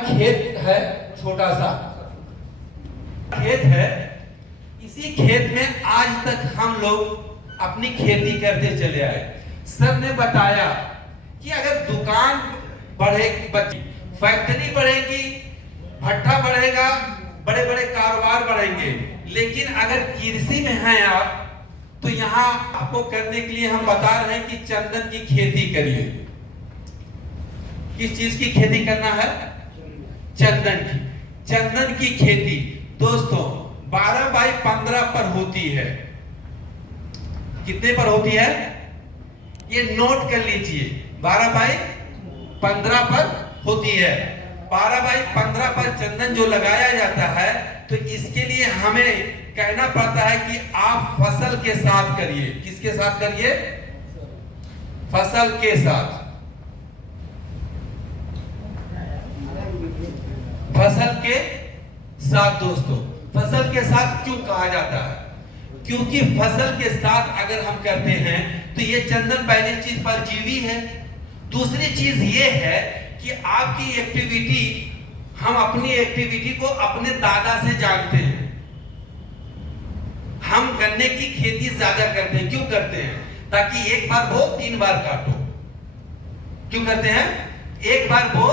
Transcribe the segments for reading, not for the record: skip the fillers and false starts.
खेत है, छोटा सा खेत है। इसी खेत में आज तक हम लोग अपनी खेती करते चले आए। सर ने बताया कि अगर दुकान बढ़ेगी, फैक्ट्री बढ़ेगी, भट्ठा बढ़ेगा, बड़े बड़े कारोबार बढ़ेंगे, लेकिन अगर कृषि में हैं आप, तो यहाँ आपको करने के लिए हम बता रहे हैं कि चंदन की खेती करिए। किस चीज की खेती करना है? चंदन की। चंदन की खेती दोस्तों 12 बाई 15 पर होती है। कितने पर होती है? ये नोट कर लीजिए, 12 बाई 15 पर होती है। 12 बाई 15 पर चंदन जो लगाया जाता है, तो इसके लिए हमें कहना पड़ता है कि आप फसल के साथ करिए। किसके साथ करिए? फसल के साथ। फसल के साथ दोस्तों, फसल के साथ क्यों कहा जाता है? क्योंकि फसल के साथ अगर हम करते हैं तो ये चंदन पहली चीज परजीवी है। दूसरी चीज ये है कि आपकी एक्टिविटी, हम अपनी एक्टिविटी को अपने दादा से जानते हैं। हम गन्ने की खेती ज्यादा करते हैं। क्यों करते हैं? ताकि एक बार बो 3 बार काटो। क्यों करते हैं? एक बार बो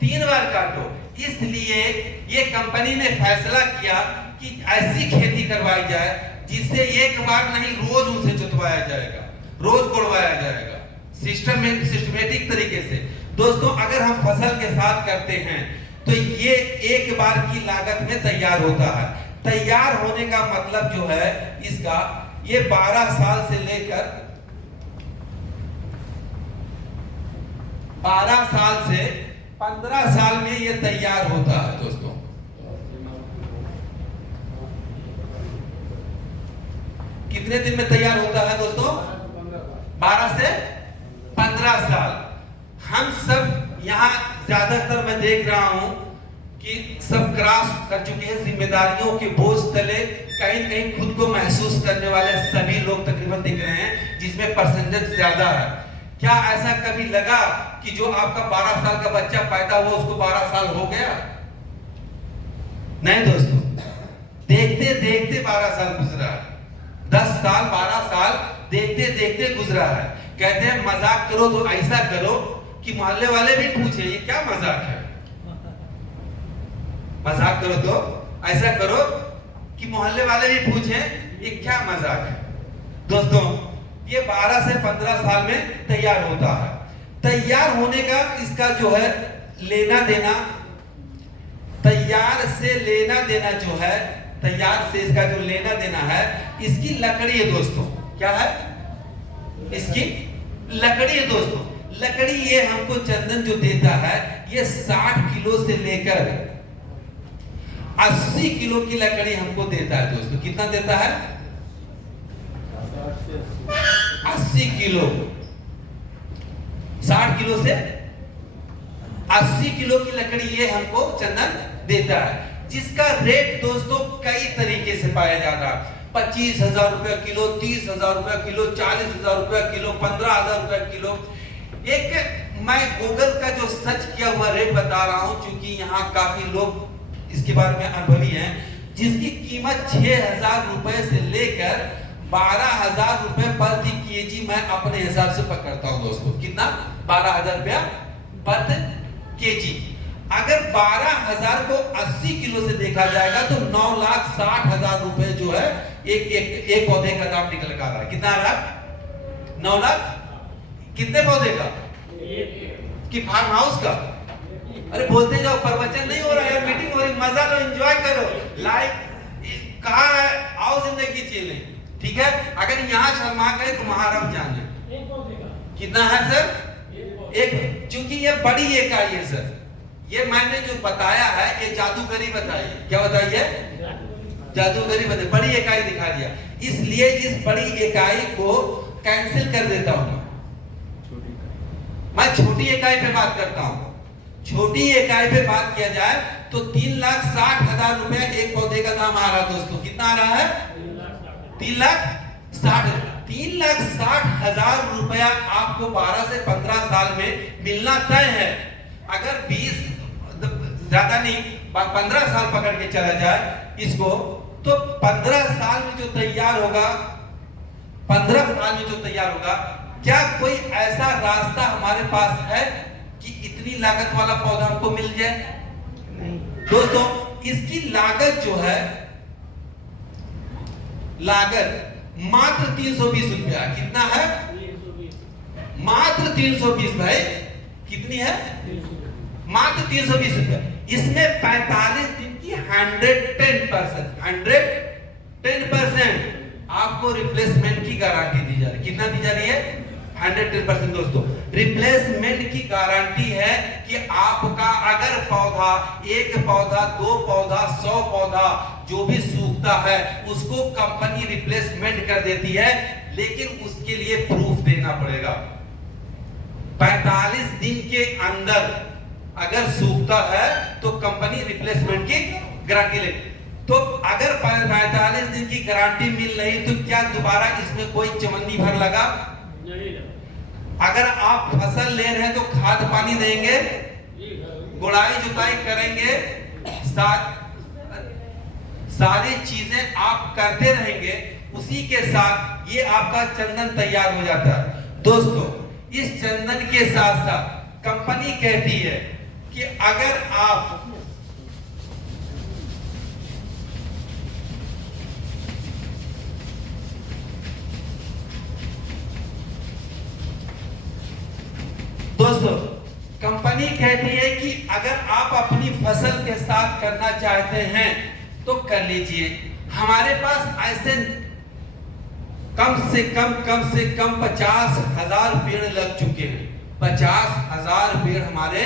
3 बार काटो। इसलिए ये कंपनी ने फैसला किया कि ऐसी खेती करवाई जाए जिससे एक बार नहीं, रोज उनसे जुतवाया जाएगा, रोज कोड़वाया जाएगा, सिस्टमेटिक तरीके से। दोस्तों अगर हम फसल के साथ करते हैं तो ये एक बार की लागत में तैयार होता है। तैयार होने का मतलब जो है इसका, ये 12 साल से लेकर 12 साल से 15 साल में ये तैयार होता है दोस्तों। कितने दिन में तैयार होता है दोस्तों? 12 से 15 साल। हम सब यहाँ ज्यादातर मैं देख रहा हूं कि सब क्रॉस कर चुके हैं, जिम्मेदारियों के बोझ तले कहीं कहीं खुद को महसूस करने वाले सभी लोग तकरीबन दिख रहे हैं, जिसमें परसेंटेज ज्यादा है। क्या ऐसा कभी लगा कि जो आपका 12 साल का बच्चा पैदा हुआ उसको 12 साल हो गया? नहीं दोस्तों, देखते देखते 12 साल गुजरा है। 10 साल 12 साल देखते देखते गुजरा है। कहते हैं मजाक करो तो ऐसा करो कि मोहल्ले वाले भी पूछे ये क्या मजाक है। मजाक करो तो ऐसा करो कि मोहल्ले वाले भी पूछे ये क्या मजाक है। दोस्तों ये 12 से 15 साल में तैयार होता है। तैयार होने का इसका जो है लेना देना, तैयार से लेना देना जो है, तैयार से इसका जो लेना देना है, इसकी लकड़ी है दोस्तों। क्या है? इसकी लकड़ी है दोस्तों। लकड़ी ये हमको चंदन जो देता है, ये 60 किलो से लेकर 80 किलो की लकड़ी हमको देता है दोस्तों। कितना देता है? 80 किलो। 60 किलो से 80 किलो की लकड़ी ये हमको चंदन देता है, जिसका रेट दोस्तों कई तरीके से पाया जाता है। 25,000 रुपया किलो, 30,000 रुपया किलो, 40,000 रुपया किलो, 15,000 रुपया किलो। एक मैं गूगल का जो सर्च किया हुआ रेट बता रहा हूं, क्योंकि यहाँ काफी लोग इसके बारे में अनुभवी हैं, जिसकी कीमत 6,000 रुपए से लेकर 12,000 रुपए प्रति केजी मैं अपने हिसाब से पकड़ता हूं दोस्तों। कितना? 12,000 रुपया प्रति केजी। अगर 12,000 को 80 किलो से देखा जाएगा तो 9,60,000 रुपए जो है एक पौधे का दाम निकल कर आ रहा है। कितना आ रहा है? 9 लाख। कितने पौधे का? कि फार्म हाउस का? अरे बोलते जाओ, प्रवचन नहीं हो रहा है, मीटिंग हो रही, मजा लो, एंजॉय करो। लाइफ कहाँ है? आओ जिंदगी चले। ठीक है, अगर यहाँ शर्मा गए तो वहां रब जाने। कितना है सर? एक। चूंकि ये बड़ी इकाई है सर, ये मैंने जो बताया है ये जादूगरी बताई। क्या बताई है? जादूगरी बताई, बड़ी इकाई दिखा दिया। इसलिए इस बड़ी इकाई को कैंसिल कर देता हूं। मैं छोटी इकाई पे बात करता हूं। छोटी इकाई पे बात किया जाए तो 3,60,000 रुपया एक पौधे का दाम आ रहा है दोस्तों। कितना आ रहा है? 3,60,000। 3,60,000 रुपया आपको 12 से 15 साल में मिलना तय है। अगर 20 ज्यादा नहीं 15 साल पकड़ के चला जाए इसको, तो 15 साल में जो तैयार होगा, 15 साल में जो तैयार होगा, क्या कोई ऐसा रास्ता हमारे पास है कि इतनी लागत वाला पौधा हमको मिल जाए? नहीं दोस्तों, इसकी लागत जो है, लागत मात्र 320 रुपया। कितना है? मात्र 320 भाई, कितनी है? मात्र 320 रुपया। इसमें 45 दिन की 110% आपको रिप्लेसमेंट की गारंटी दी जा रही है। कितना दी जा रही है? 110% दोस्तों रिप्लेसमेंट की गारंटी है कि आपका अगर पौधा, एक पौधा, 2 पौधा, 100 पौधा जो भी सूखता है उसको कंपनी रिप्लेसमेंट कर देती है, लेकिन उसके लिए प्रूफ देना पड़ेगा। 45 दिन के अंदर अगर सूखता है तो कंपनी रिप्लेसमेंट की गारंटी ले। तो अगर 45 दिन की गारंटी मिल रही तो क्या दोबारा इसमें कोई चवन्नी भर लगा? नहीं। अगर आप फसल ले रहे हैं तो खाद पानी देंगे, गुड़ाई जुताई करेंगे, सारी चीजें आप करते रहेंगे, उसी के साथ ये आपका चंदन तैयार हो जाता है। दोस्तों, इस चंदन के साथ साथ कंपनी कहती है कि अगर आप दोस्तों कंपनी कहती है कि अगर आप अपनी फसल के साथ करना चाहते हैं तो कर लीजिए। हमारे पास ऐसे कम से कम 50,000 पेड़ लग चुके हैं। 50,000 पेड़ हमारे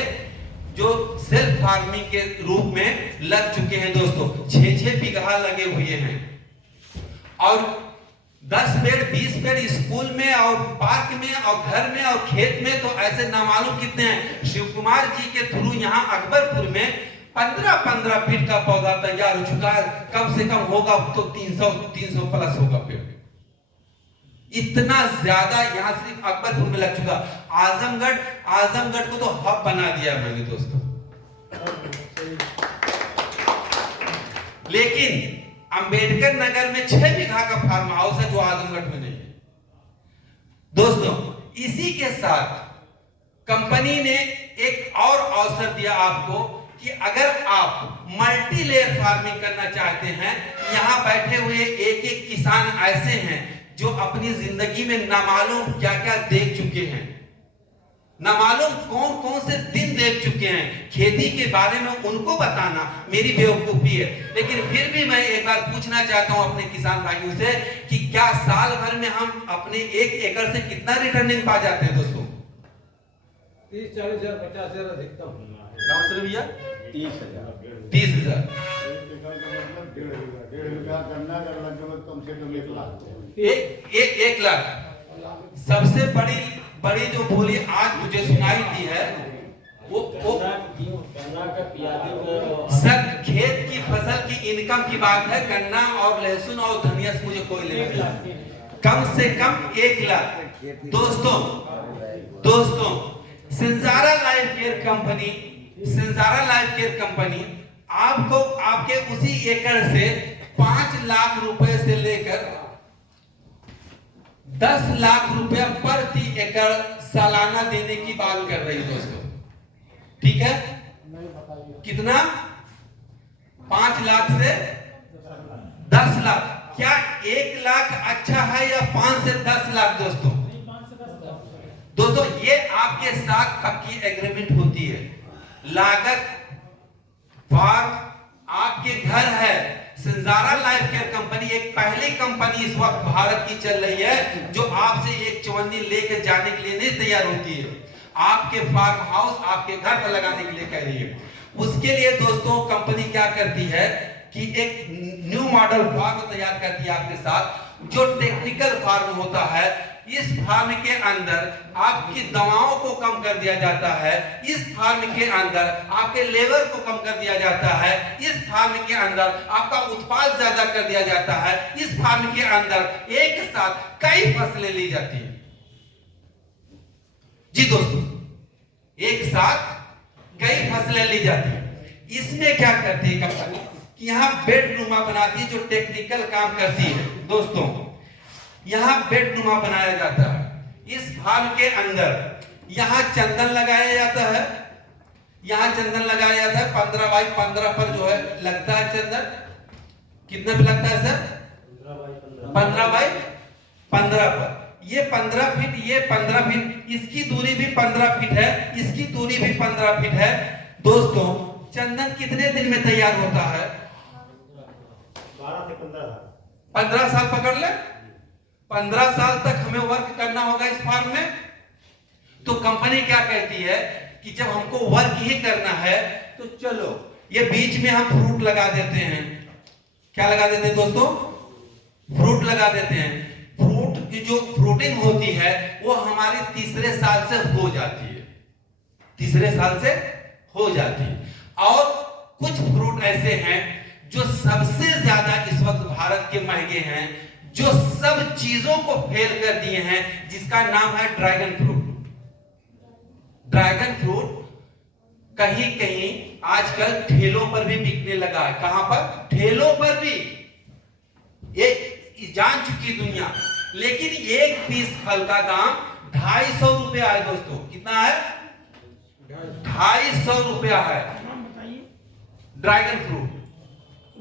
जो सेल्फ फार्मिंग के रूप में लग चुके हैं दोस्तों। 6-6 बीघा लगे हुए हैं और 10 पेड़ 20 पेड़ स्कूल में और पार्क में और घर में और खेत में, तो ऐसे नामालूम कितने हैं। शिव कुमार जी के थ्रू यहाँ अकबरपुर में 15-15 फीट का पौधा तैयार हो चुका है। कम से कम होगा तो 300 प्लस होगा पेड़। इतना ज्यादा यहाँ सिर्फ अकबरपुर में लग चुका। आजमगढ़ को तो हब बना दिया मैंने दोस्तों। लेकिन अंबेडकर नगर में 6 बीघा का फार्म हाउस है जो आजमगढ़ में नहीं है। दोस्तों, इसी के साथ कंपनी ने एक और अवसर दिया आपको कि अगर आप मल्टी लेयर फार्मिंग करना चाहते हैं, यहां बैठे हुए एक किसान ऐसे हैं जो अपनी जिंदगी में नामालूम क्या क्या देख चुके हैं, नामालूम कौन से दिन देख चुके हैं। खेती के बारे में उनको बताना मेरी बेवकूफी है, लेकिन फिर भी मैं एक बार पूछना चाहता हूं अपने किसान भाइयों से कि क्या साल भर में हम अपने 1 एकड़ से कितना रिटर्निंग पा जाते हैं दोस्तों? 30-40,000 50,000 अधिकतम नमस्ते भैया। 30,000 कम से कम 1 लाख। 1 लाख। सबसे बड़ी जो बोली आज मुझे सुनाई दी है वो सर, खेत की फसल की इनकम की बात है। गन्ना और लहसुन और धनिया से मुझे कोई लेना नहीं। कम से कम 1 लाख। दोस्तों सिंजारा लाइफ केयर कंपनी आपको आपके उसी एकड़ से 5 लाख रुपए से लेकर 10 लाख रुपया प्रति एकड़ सालाना देने की बात कर रही है दोस्तों। ठीक है? कितना? 5 लाख से 10 लाख। क्या 1 लाख अच्छा है या 5 से 10 लाख दोस्तों? दोस्तों ये आपके साथ पक्की एग्रीमेंट होती है। लागत फार्म आपके घर है। सिंजारा लाइफ केयर कंपनी एक पहली कंपनी इस वक्त भारत की चल रही है जो आपसे एक चवन्नी लेकर जाने के लिए नहीं तैयार होती है, आपके फार्म हाउस आपके घर पर लगाने के लिए कह रही है। उसके लिए दोस्तों कंपनी क्या करती है कि एक न्यू मॉडल फार्म तैयार करती है आपके साथ, जो टेक्निकल फार्म होता है। इस फार्म के अंदर आपकी दवाओं को कम कर दिया जाता है। इस फार्म के अंदर आपके लेबर को कम कर दिया जाता है। इस फार्म के अंदर आपका उत्पाद ज्यादा कर दिया जाता है। इस फार्म के अंदर एक साथ कई फसलें ली जाती हैं। जी दोस्तों, एक साथ कई फसलें ली जाती हैं। इसमें क्या करती है कंपनी कि यहाँ बेडरूमा बनाती है, जो टेक्निकल काम करती है दोस्तों। यहाँ बेडरूमा बनाया जाता है। इस फार्म के अंदर यहाँ चंदन लगाया जाता है, यहाँ चंदन लगाया जाता है 15 बाई 15 पर जो है लगता है चंदन। कितने पे लगता है सर? 15 बाई 15 पर। ये 15 फीट, ये 15 फीट, इसकी दूरी भी 15 फीट है, इसकी दूरी भी 15 फीट है। दोस्तों चंदन कितने दिन में तैयार होता है? 12 से 15 साल। 15 साल पकड़ ले। 15 साल तक हमें वर्क करना होगा इस फार्म में। तो कंपनी क्या कहती है कि जब हमको वर्क ही करना है तो चलो ये बीच में हम फ्रूट लगा देते हैं। क्या लगा देते हैं दोस्तों? फ्रूट लगा देते हैं। फ्रूट की जो फ्रूटिंग होती है वो हमारी तीसरे साल से हो जाती है, तीसरे साल से हो जाती है। और कुछ फ्रूट ऐसे हैं जो सबसे ज्यादा इस वक्त भारत के महंगे हैं, जो सब चीजों को फेल कर दिए हैं, जिसका नाम है ड्रैगन फ्रूट। ड्रैगन फ्रूट कहीं कहीं आजकल ठेलों पर भी बिकने लगा है। कहां पर? ठेलों पर भी। ये जान चुकी दुनिया। लेकिन एक पीस फल का दाम 250 रुपया है दोस्तों। कितना है? 250 रुपया है dragon fruit.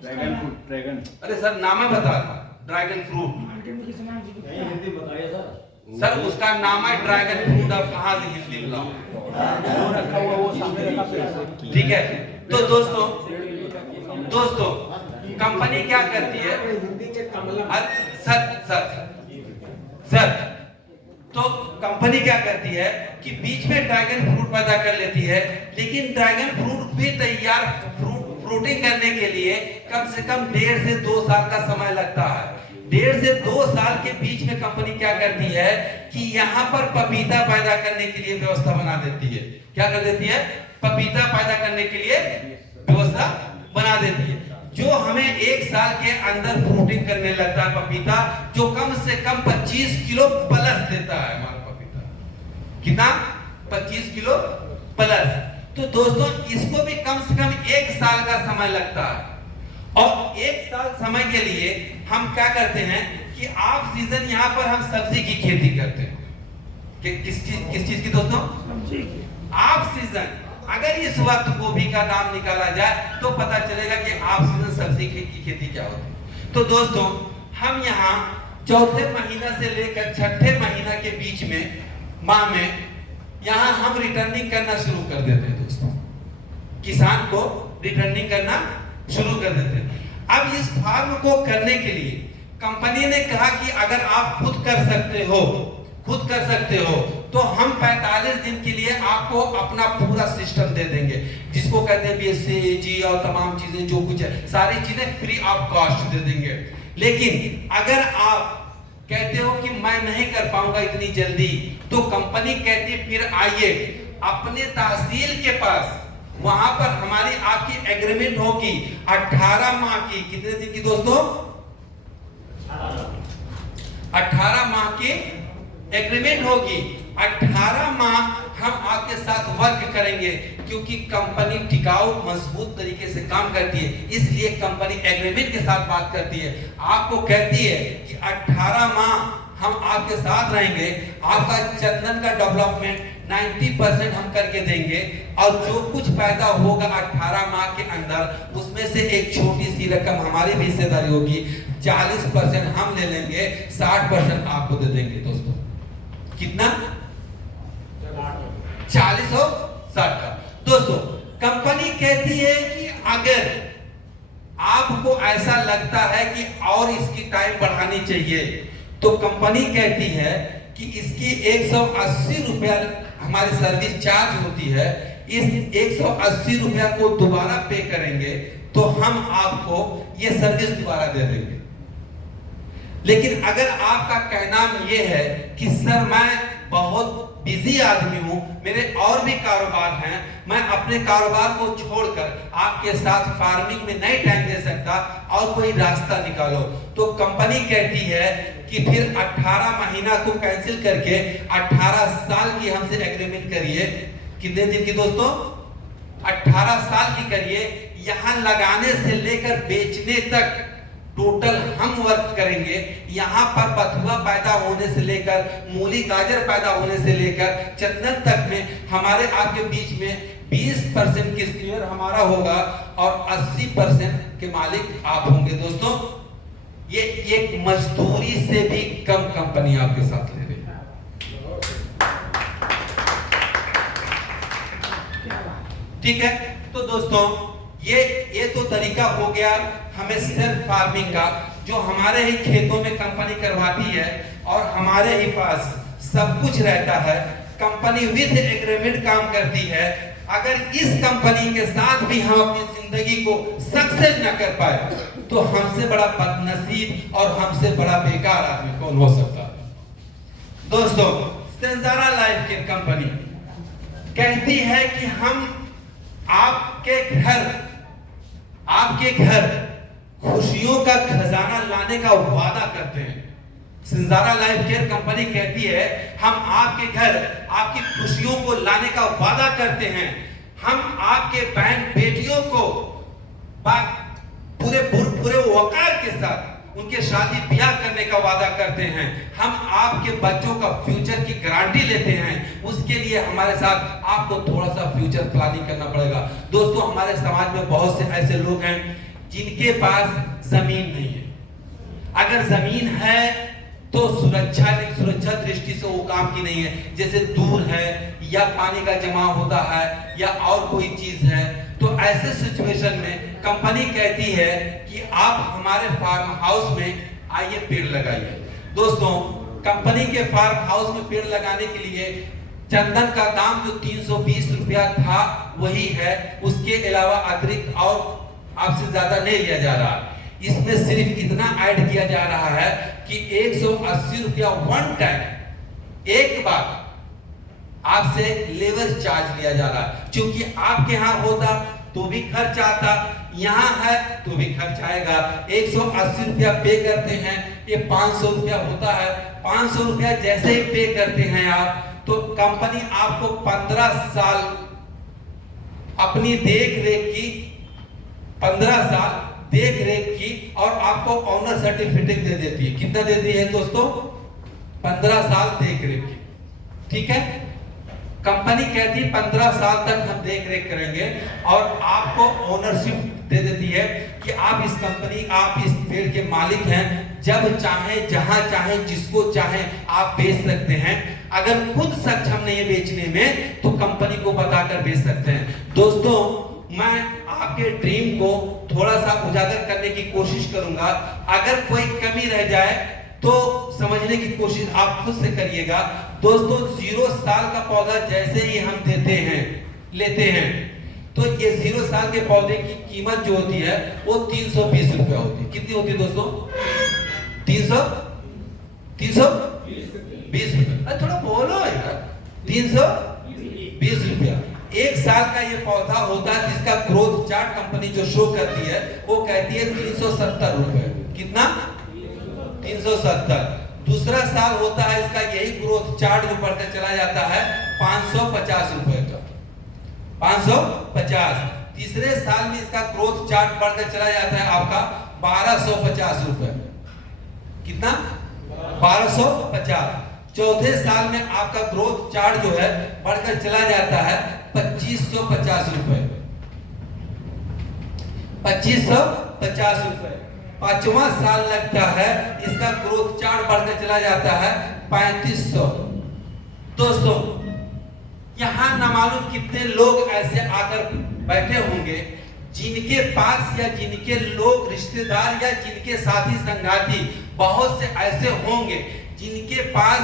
Dragon fruit, dragon. अरे सर नाम है बता रहा, ड्रैगन फ्रूट। हिंदी बताइए सर। सर उसका नाम है ड्रैगन फ्रूट। अब कहां से हिंदी लाऊं? रखा हुआ वो सामने रखा। ठीक है। तो दोस्तों कंपनी क्या करती है? सर तो कंपनी क्या करती है कि बीच में ड्रैगन फ्रूट पैदा कर लेती है, लेकिन ड्रैगन फ्रूट भी तैयार फ्रूटिंग करने के लिए कम से कम 1.5 से 2 साल का समय लगता है। 1.5 से 2 साल के बीच में कंपनी क्या करती है कि यहाँ पर पपीता पैदा करने के लिए व्यवस्था बना देती है। क्या कर देती है? पपीता पैदा करने के लिए व्यवस्था बना देती है, जो हमें 1 साल के अंदर फ्रूटिंग करने लगता है पपीता, जो कम से कम 25 किलो प्लस देता है हमारा पपीता। कितना? 25 किलो प्लस। तो दोस्तों इसको भी कम से कम 1 साल का समय लगता है। और 1 साल समय के लिए हम क्या करते हैं कि ऑफ सीजन यहाँ पर हम सब्जी की खेती करते हैं। किस चीज की दोस्तों? Off season. अगर इस वक्त गोभी का दाम निकाला जाए तो पता चलेगा कि ऑफ सीजन सब्जी की खेती क्या होती है। तो दोस्तों हम यहाँ चौथे महीना से लेकर छठे महीना के बीच में माह में यहाँ हम रिटर्निंग करना शुरू कर देते हैं दोस्तों। किसान को रिटर्निंग करना शुरू कर देते हैं। अब इस फार्म को करने के लिए कंपनी ने कहा कि अगर आप खुद कर सकते हो तो हम 45 दिन के लिए आपको अपना पूरा सिस्टम दे देंगे, जिसको कहते हैं BSc और तमाम चीजें जो कुछ है सारी चीजें फ्री ऑफ कॉस्ट दे देंगे। लेकिन अगर आप कहते हो कि मैं नहीं कर पाऊंगा इतनी जल्दी, तो कंपनी कहती है फिर आइए अपने तहसील के पास, वहां पर हमारी आपकी एग्रीमेंट होगी 18 माह की। कितने दिन की दोस्तों? 18 माह की एग्रीमेंट होगी। 18 माह हम आपके साथ वर्क करेंगे, क्योंकि कंपनी टिकाऊ मजबूत तरीके से काम करती है, इसलिए कंपनी एग्रीमेंट के साथ बात करती है। आपको कहती है कि 18 माह हम आपके साथ रहेंगे, आपका चंदन का डेवलपमेंट 90% हम करके देंगे, और जो कुछ पैदा होगा 18 माह के अंदर उसमें से एक छोटी सी रकम हमारी भी हिस्सेदारी होगी। 40% हम ले लेंगे, 60% आपको दे देंगे दोस्तों। कितना? 40 और 60 का। दोस्तों कंपनी कहती है कि अगर आपको ऐसा लगता है कि और इसकी टाइम बढ़ानी चाहिए, तो कंपनी कहती है कि इसकी 180 रुपया हमारी सर्विस चार्ज होती है। इस 180 रुपया को दोबारा पे करेंगे तो हम आपको ये सर्विस दोबारा दे देंगे। लेकिन अगर आपका कहना ये है कि सर मैं बहुत बिजी आदमी हूं, मेरे और भी कारोबार हैं, मैं अपने कारोबार को छोड़कर आपके साथ फार्मिंग में नहीं टाइम दे सकता, और कोई रास्ता निकालो, तो कंपनी कहती है कि फिर 18 महीना को कैंसिल करके 18 साल की हमसे एग्रीमेंट करिए। कितने दिन की दोस्तों? 18 साल की करिए, यहाँ लगाने से लेकर बेचने तक टोटल हम वर्क करेंगे। यहाँ पर बथुआ पैदा होने से लेकर मूली गाजर पैदा होने से लेकर चंदन तक में हमारे आपके बीच में 20% की शेयर हमारा होगा और 80% के मालिक आप होंगे। दोस्तों, ये एक मजदूरी से भी कम कंपनी आपके साथ ले रही है। ठीक है, तो दोस्तों ये तो तरीका हो गया हमें सेल्फ फार्मिंग का, जो हमारे ही खेतों में कंपनी करवाती है और हमारे ही पास सब कुछ रहता है। कंपनी विद एग्रीमेंट काम करती है। अगर इस कंपनी के साथ भी हम अपनी जिंदगी को सक्सेस न कर पाए तो हमसे बड़ा बदनसीब और हमसे बड़ा बेकार आदमी कौन हो सकता है। दोस्तों, संजारा लाइफ केयर कंपनी कहती है कि हम आपके घर खुशियों का खजाना लाने का वादा करते हैं। संजारा लाइफ केयर कंपनी कहती है हम आपके घर आपकी खुशियों को लाने का वादा करते हैं। हम आपके बहन बेटियों को पूरे वकार के साथ उनके शादी ब्याह करने का वादा करते हैं। हम आपके बच्चों का फ्यूचर की गारंटी लेते हैं। उसके लिए हमारे साथ आपको थोड़ा सा फ्यूचर प्लानिंग करना पड़ेगा। दोस्तों, हमारे समाज में बहुत से ऐसे लोग हैं जिनके पास जमीन नहीं है। अगर जमीन है तो सुरक्षा दृष्टि से वो काम की नहीं है, जैसे दूर है या पानी का जमा होता है या और कोई चीज है, तो ऐसे सिचुएशन में कंपनी कहती है कि आप हमारे फार्म हाउस में आइए, पेड़ लगाइए। दोस्तों, कंपनी के फार्म हाउस में पेड़ लगाने के लिए चंदन का दाम जो 320 रुपया था वही है। उसके अलावा अतिरिक्त और आपसे ज्यादा नहीं लिया जा रहा। इसमें सिर्फ इतना ऐड किया जा रहा है कि 180 रुपया वन टाइम एक बार आपसे लेबर चार्ज लिया जा रहा है। क्योंकि आपके यहाँ होता तो भी खर्च आता, यहाँ है तो भी खर्च आएगा। 180 रुपया पे करते हैं, ये 500 रुपया होता है। 500 रुपया जैसे ही पे करते हैं आप, तो कंपनी आपको 15 साल अपनी देख रेख की और आपको ऑनर सर्टिफिकेट दे देती है। कितना देती है दोस्तों? 15 साल देख रेख की। ठीक है, कंपनी कहती है 15 साल तक हम देख रेख करेंगे और आपको ओनरशिप दे देती है कि आप इस पेड़ के मालिक हैं। जब चाहे, जहां चाहे, जिसको चाहे आप बेच सकते हैं। अगर खुद सक्षम नहीं है बेचने में तो कंपनी को बताकर बेच सकते हैं। दोस्तों, मैं आपके ड्रीम को थोड़ा सा उजागर करने की कोशिश करूंगा। अगर कोई कमी रह जाए तो समझने की कोशिश आप खुद से करिएगा। दोस्तों, 0 साल का पौधा जैसे ही हम लेते हैं तो ये 0 साल के पौधे की कीमत जो होती है वो 320 रुपया होती है। कितनी होती है दोस्तों? 320 रुपया। थोड़ा बोलो यार, 320 रुपया। 1 साल का ये पौधा होता है जिसका ग्रोथ चार्ट कंपनी जो शो करती है वो कहती है 370 रुपए। कितना? 370। दूसरा साल होता है इसका यही ग्रोथ चार्ट जो बढ़कर चला जाता है 550 रुपए का, 550। तीसरे साल में इसका ग्रोथ चार्ट बढ़कर चला जाता है आपका 1250 रुपए। कितना? 1250। चौथे साल में आपका ग्रोथ चार्ट जो है बढ़कर चला जाता है 2550 रुपए, 2550 रुपए। 5वां साल लगता है, इसका ग्रोथ चार्ट बढ़कर चला जाता है 3500। दोस्तों, यहां न मालूम कितने लोग ऐसे आकर बैठे होंगे जिनके पास या जिनके लोग रिश्तेदार या जिनके साथी संगाती बहुत से ऐसे होंगे जिनके पास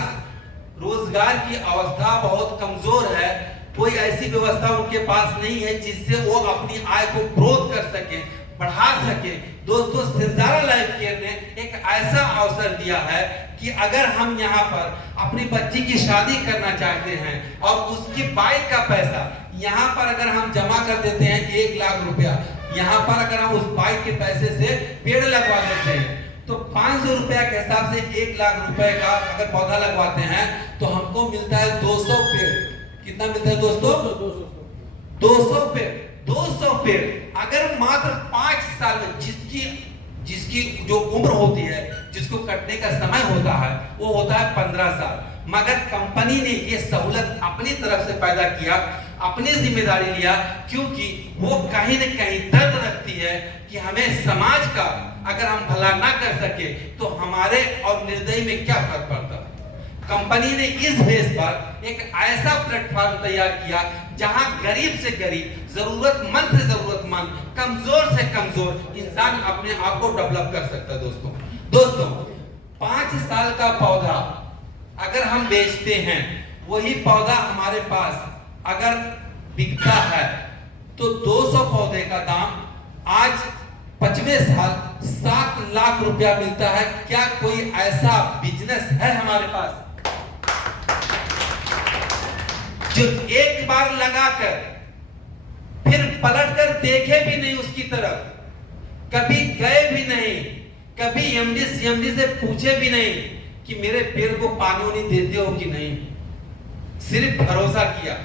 रोजगार की अवस्था बहुत कमजोर है। कोई ऐसी व्यवस्था उनके पास नहीं है जिससे वो अपनी आय को ग्रोथ कर सके, बढ़ा सके। दोस्तों, संजारा लाइफ केयर ने एक ऐसा अवसर दिया है कि अगर हम यहाँ पर अपनी बच्ची की शादी करना चाहते हैं और उसकी बाइक का पैसा यहाँ पर अगर हम जमा कर देते हैं 1 लाख रुपया, यहाँ पर अगर हम उस बाइक के पैसे से पेड़ लगवा देते हैं तो 500 रुपया के हिसाब से 1 लाख रुपए का अगर पौधा लगवाते हैं तो हमको मिलता है 200 पेड़। कितना मिलता है दोस्तों? 200 पेड़। 200 पेड़ अगर मात्र 5 साल में जिसकी जो उम्र होती है, जिसको कटने का समय होता है, वो होता है 15 साल। मगर कंपनी ने ये सहूलत अपनी तरफ से पैदा किया, अपनी जिम्मेदारी लिया, क्योंकि वो कहीं न कहीं दर्द रखती है कि हमें समाज का अगर हम भला ना कर सके तो हमारे और निर्दयी में क्या फर्क पड़ता है। कंपनी ने इस बेस पर एक ऐसा प्लेटफॉर्म तैयार किया जहां गरीब से गरीब, जरूरतमंद से जरूरतमंद, कमजोर से कमजोर इंसान अपने आप को डेवलप कर सकता है। दोस्तों 5 साल का पौधा अगर हम बेचते हैं, वही पौधा हमारे पास अगर बिकता है तो 200 पौधे का दाम आज 5वें साल 7 लाख रुपया मिलता है। क्या कोई ऐसा बिजनेस है हमारे पास जो एक बार लगाकर फिर पलटकर देखे भी नहीं उसकी तरफ, कभी गए भी नहीं, कभी एमडी सीएमडी से पूछे भी नहीं कि मेरे पेड़ को पानी वानी देते हो कि नहीं, सिर्फ भरोसा किया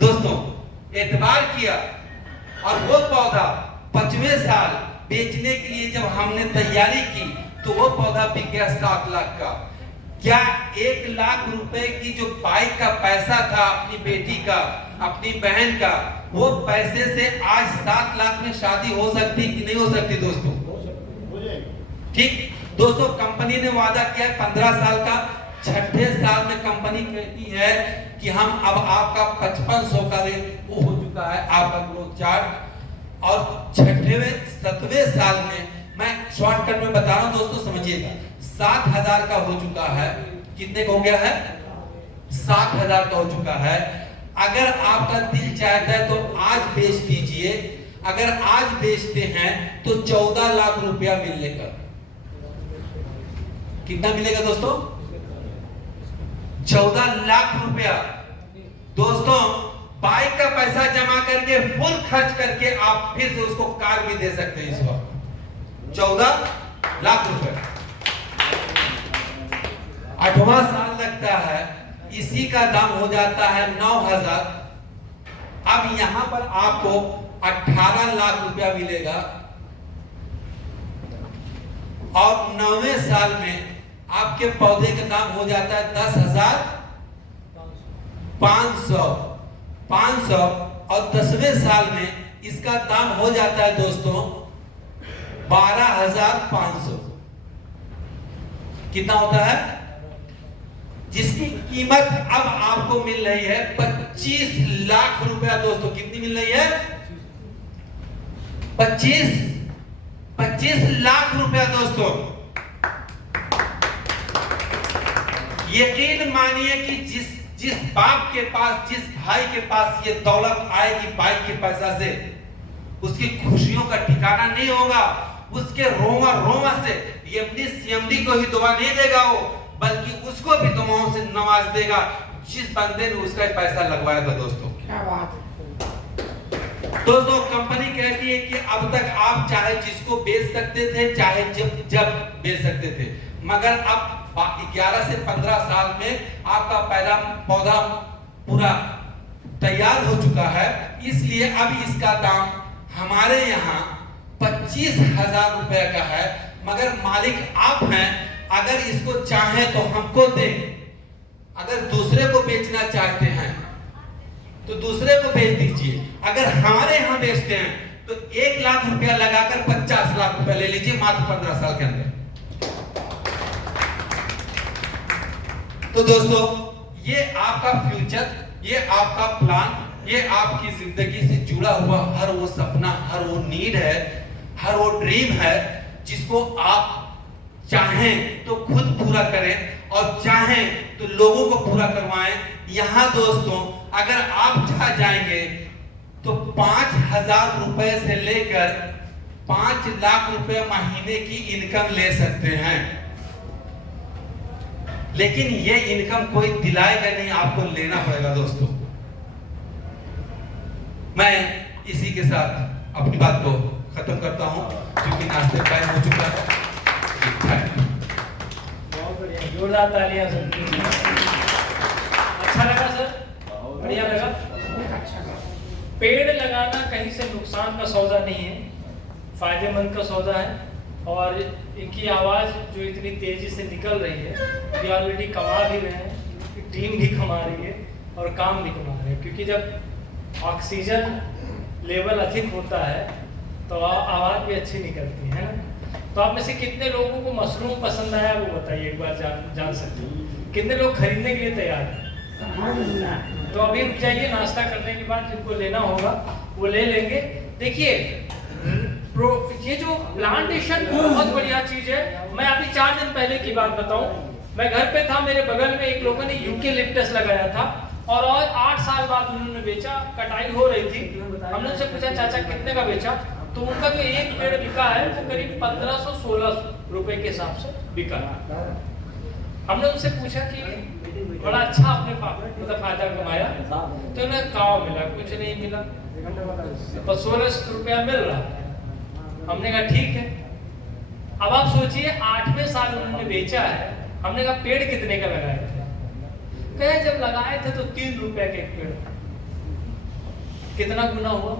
दोस्तों, एतबार किया और वो पौधा 5वें साल बेचने के लिए जब हमने तैयारी की तो वो पौधा बिक गया 7 लाख का। क्या 1 लाख रुपए की जो बाइक का पैसा था अपनी बेटी का, अपनी बहन का, वो पैसे से आज 7 लाख में शादी हो सकती कि नहीं हो सकती दोस्तों? ठीक दोस्तों, कंपनी ने वादा किया 15 साल का, 6ठे साल में कंपनी कहती है कि हम अब आपका 5500 का रेट वो हो चुका है आपका ग्रोथ चार्ट, और 6वें 7वें साल में, मैं शॉर्टकट में बता रहा हूं दोस्तों समझिएगा, 7000 का हो चुका है। कितने का हो गया है? 7000 का हो चुका है। अगर आपका दिल चाहता है तो आज बेच दीजिए, अगर आज बेचते हैं तो 14 लाख रुपया मिलेगा। कितना मिलेगा दोस्तों? 14 लाख रुपया। दोस्तों बाइक का पैसा जमा करके फुल खर्च करके आप फिर से उसको कार भी दे सकते हैं इस वक्त। 14 लाख रुपए 8वां साल लगता है, इसी का दाम हो जाता है 9000। अब यहां पर आपको 18 लाख रुपया मिलेगा और 9वें साल में आपके पौधे का दाम हो जाता है 10,500 और 10वें साल में इसका दाम हो जाता है दोस्तों 12,500। कितना होता है? जिसकी कीमत अब आपको मिल रही है 25 लाख रुपया। दोस्तों कितनी मिल रही है? 25 लाख रुपया। दोस्तों यकीन मानिए कि जिस बाप के पास, जिस भाई के पास ये दौलत आएगी बाइक के पैसा से, उसकी खुशियों का ठिकाना नहीं होगा। उसके रोमा रोमा से एमडी सीएमडी को ही दुआ नहीं देगा वो, बल्कि उसको भी दुआओं से नवाज देगा जिस बंदे ने उसका पैसा लगवाया था। दोस्तों क्या बात है। दोस्तों कंपनी कहती है कि अब तक आप चाहे जिसको बेच सकते थे, चाहे जब बेच सकते थे, मगर अब 11 से 15 साल में आपका पौधा पूरा तैयार हो चुका है, इसलिए अब इसका दाम हमारे यहाँ 25,000 रुपए का है। मगर मालिक आप हैं, अगर इसको चाहें तो हमको दें, अगर दूसरे को बेचना चाहते हैं तो दूसरे को बेच दीजिए, अगर हमारे यहाँ बेचते हैं तो 1 लाख रुपया लगाकर 50 लाख रुपया ले लीजिए मात्र 15 साल के अंदर। तो दोस्तों ये आपका फ्यूचर, ये आपका प्लान, ये आपकी जिंदगी से जुड़ा हुआ हर वो सपना, हर वो नीड है, हर वो ड्रीम है जिसको आप चाहें तो खुद पूरा करें और चाहें तो लोगों को पूरा करवाएं। यहाँ दोस्तों अगर आप चाह जाएंगे तो 5,000 रुपए से लेकर 5 लाख रुपए महीने की इनकम ले सकते हैं। लेकिन ये इनकम कोई दिलाएगा नहीं, आपको लेना पड़ेगा। दोस्तों मैं इसी के साथ अपनी बात को खत्म करता हूं क्योंकि नाश्ते का टाइम हो चुका है। बहुत बढ़िया, जोरदार तालियां सर। अच्छा लगा सर? बढ़िया लगा? बहुत अच्छा। पेड़ लगाना कहीं से नुकसान का सौदा नहीं है, फायदेमंद का सौदा है। और इनकी आवाज़ जो इतनी तेज़ी से निकल रही है, ये ऑलरेडी कमा भी रहे हैं, टीम भी कमा रही है और काम भी कमा रहे हैं, क्योंकि जब ऑक्सीजन लेवल अधिक होता है तो आवाज़ भी अच्छी निकलती है ना। तो आप में से कितने लोगों को मशरूम पसंद आया वो बताइए, एक बार जान सकते हैं। कितने लोग खरीदने के लिए तैयार हैं? तो अभी रुक जाइए, नाश्ता करने के बाद जिनको लेना होगा वो ले लेंगे। देखिए ये जो प्लांटेशन बहुत बढ़िया चीज है। मैं अभी 4 दिन पहले की बात बताऊं, मैं घर पे था, मेरे बगल में एक लोगों ने यूकेलिप्टस लगाया था और 8 साल बाद उन्होंने बेचा, कटाई हो रही थी। हमने उनसे पूछा चाचा कितने का बेचा, तो उनका जो एक पेड़ बिका है वो करीब 1500-1600 रुपए के हिसाब से बिका। हमने उनसे पूछा कि बड़ा अच्छा आपने मतलब फायदा कमाया, तो उन्हें कहाँ मिला, कुछ नहीं मिला, 1600 रुपया मिल रहा। हमने कहा ठीक है। अब आप सोचिए 8वें साल उन्होंने बेचा है। हमने कहा पेड़ कितने का लगाए थे? कहे जब लगाए थे तो 3 रुपए का एक पेड़। कितना गुना हुआ?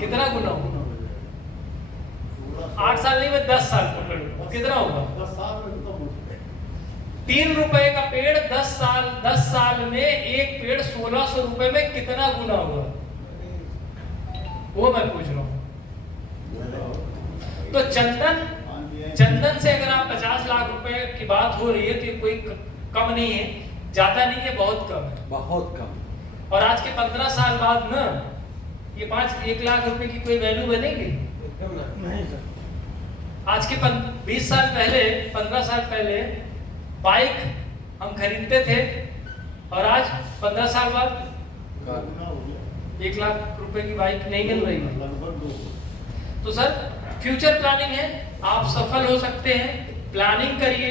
कितना गुना हुआ? 8 साल नहीं, मैं 10 साल पकड़, कितना होगा? 3 रुपए का पेड़ 10 साल में एक पेड़ 1600 रुपए में कितना गुना हुआ, वो मैं पूछ रहा हूँ। तो चंदन से अगर आप 50 लाख रुपए की बात हो रही है तो ये कोई कम नहीं है, ज्यादा नहीं है, बहुत कम है, बहुत कम। और आज के 15 साल बाद ना ये 1 लाख रुपए की कोई वैल्यू बनेगी? नहीं सर। आज के 20 साल पहले, 15 साल पहले बाइक हम खरीदते थे और आज 15 साल बाद 1 लाख रुपए की बाइक नहीं मिल रही है। तो सर फ्यूचर प्लानिंग है, आप सफल हो सकते हैं। प्लानिंग करिए,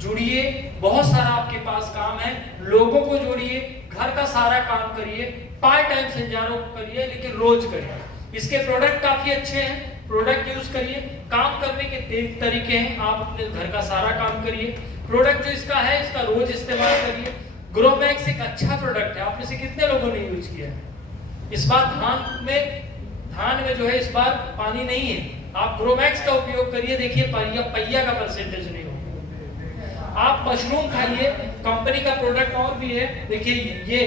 जुड़िए, बहुत सारा आपके पास काम है, लोगों को जोड़िए, घर का सारा काम करिए, पार्ट टाइम संजारों को करिए, लेकिन रोज करिए। इसके प्रोडक्ट काफी अच्छे हैं, प्रोडक्ट यूज करिए। काम करने के तरीके हैं, आप अपने घर का सारा काम करिए। प्रोडक्ट जो इसका है इसका रोज इस्तेमाल करिए। ग्रोमैक्स एक अच्छा प्रोडक्ट है, आप में से कितने लोगों ने यूज किया है? इस बार धान में जो है इस बार पानी नहीं है, आप ग्रोमैक्स का उपयोग करिए, देखिए पहिया का परसेंटेज नहीं होगा। आप मशरूम खाइए, कंपनी का प्रोडक्ट और भी है, देखिए ये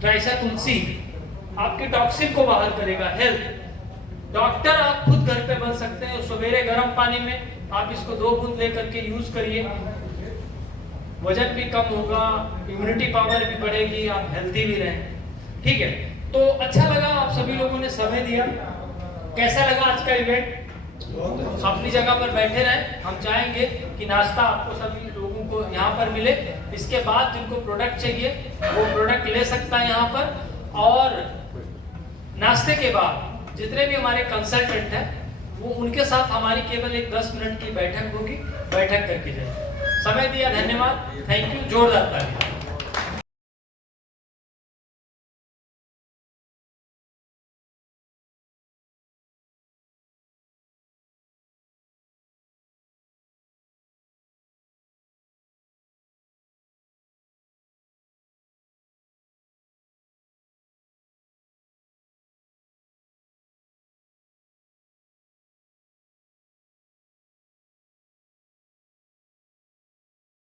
ट्राइसा तुलसी आपके टॉक्सिन को बाहर करेगा। हेल्थ डॉक्टर आप खुद घर पे बन सकते हैं। सवेरे गर्म पानी में आप इसको 2 बूंद लेकर के यूज करिए, वजन भी कम होगा, इम्यूनिटी पावर भी बढ़ेगी, आप हेल्थी भी रहें। ठीक है, तो अच्छा लगा आप सभी लोगों ने समय दिया। कैसा लगा आज का इवेंट? अपनी जगह पर बैठे रहें, हम चाहेंगे कि नाश्ता आपको सभी लोगों को यहाँ पर मिले। इसके बाद जिनको प्रोडक्ट चाहिए वो प्रोडक्ट ले सकता है यहाँ पर। और नाश्ते के बाद जितने भी हमारे कंसल्टेंट हैं वो उनके साथ हमारी केवल एक 10 मिनट की बैठक होगी, बैठक करके जाए। समय दिया, धन्यवाद, थैंक यू, जोरदार ताली।